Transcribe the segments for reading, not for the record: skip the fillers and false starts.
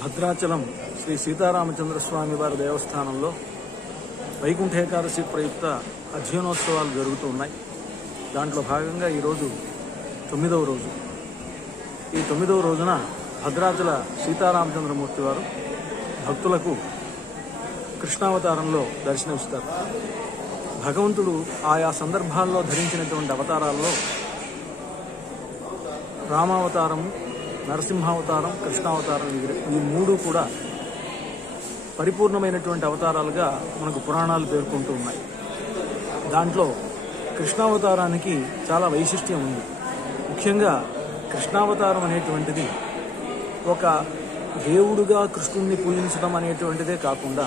భద్రాచలం శ్రీ సీతారామచంద్ర స్వామి వారి దేవస్థానంలో వైకుంఠ ఏకాదశి ప్రయుక్త అధ్యయనోత్సవాలు జరుగుతూ ఉన్నాయి. దాంట్లో భాగంగా ఈరోజు 9వ రోజు. ఈ 9వ రోజున భద్రాచల సీతారామచంద్రమూర్తి వారు భక్తులకు కృష్ణావతారంలో దర్శనమిస్తారు. భగవంతుడు ఆయా సందర్భాల్లో ధరించినటువంటి అవతారాల్లో రామావతారము, నరసింహావతారం, కృష్ణావతారం ఈ మూడు కూడా పరిపూర్ణమైనటువంటి అవతారాలుగా మనకు పురాణాలు పేర్కొంటూ ఉన్నాయి. దాంట్లో కృష్ణావతారానికి చాలా వైశిష్ట్యం ఉంది. ముఖ్యంగా కృష్ణావతారం అనేటువంటిది ఒక దేవుడుగా కృష్ణుణ్ణి పూజించడం అనేటువంటిదే కాకుండా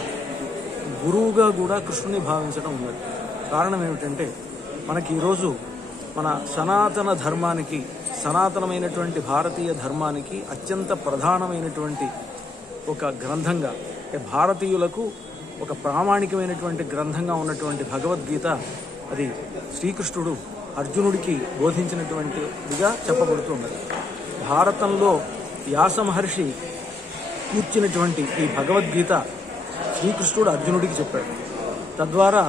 గురువుగా కూడా కృష్ణుని భావించడం ఉన్నది. కారణం ఏమిటంటే మనకి ఈరోజు మన సనాతన ధర్మానికి, సనాతనమైనటువంటి భారతీయ ధర్మానికి అత్యంత ప్రధానమైనటువంటి ఒక గ్రంథంగా, భారతీయులకు ఒక ప్రామాణికమైనటువంటి గ్రంథంగా ఉన్నటువంటి భగవద్గీత, అది శ్రీకృష్ణుడు అర్జునుడికి బోధించినటువంటిదిగా చెప్పబడుతున్నది. భారతంలో వ్యాస మహర్షి కూర్చున్నటువంటి ఈ భగవద్గీత శ్రీకృష్ణుడు అర్జునుడికి చెప్పాడు. తద్వారా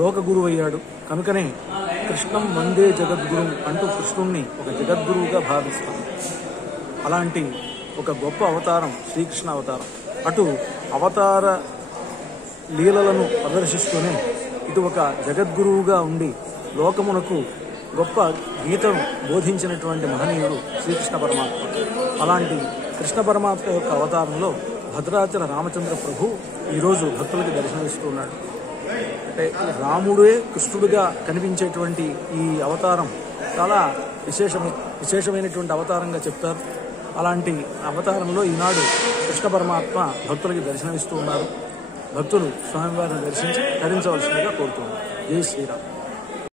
లోక గురువు అయ్యాడు. కనుకనే కృష్ణం వందే జగద్గురు అంటూ కృష్ణుణ్ణి ఒక జగద్గురువుగా భావిస్తాం. అలాంటి ఒక గొప్ప అవతారం శ్రీకృష్ణ అవతారం. అటు అవతార లీలలను ప్రదర్శిస్తూనే ఇటు ఒక జగద్గురువుగా ఉండి లోకమునకు గొప్ప గీతను బోధించినటువంటి మహనీయుడు శ్రీకృష్ణ పరమాత్మ. అలాంటి కృష్ణ పరమాత్మ యొక్క అవతారంలో భద్రాచల రామచంద్ర ప్రభు ఈరోజు భక్తులకి దర్శనమిస్తున్నాడు. అంటే రాముడే కృష్ణుడిగా కనిపించేటువంటి ఈ అవతారం చాలా విశేషమైనటువంటి అవతారంగా చెప్తారు. అలాంటి అవతారంలో ఈనాడు కృష్ణ పరమాత్మ భక్తులకి దర్శనమిస్తూ ఉన్నారు. భక్తులు స్వామివారిని దర్శించి ధరించవలసిందిగా కోరుతున్నారు. జై శ్రీరామ్.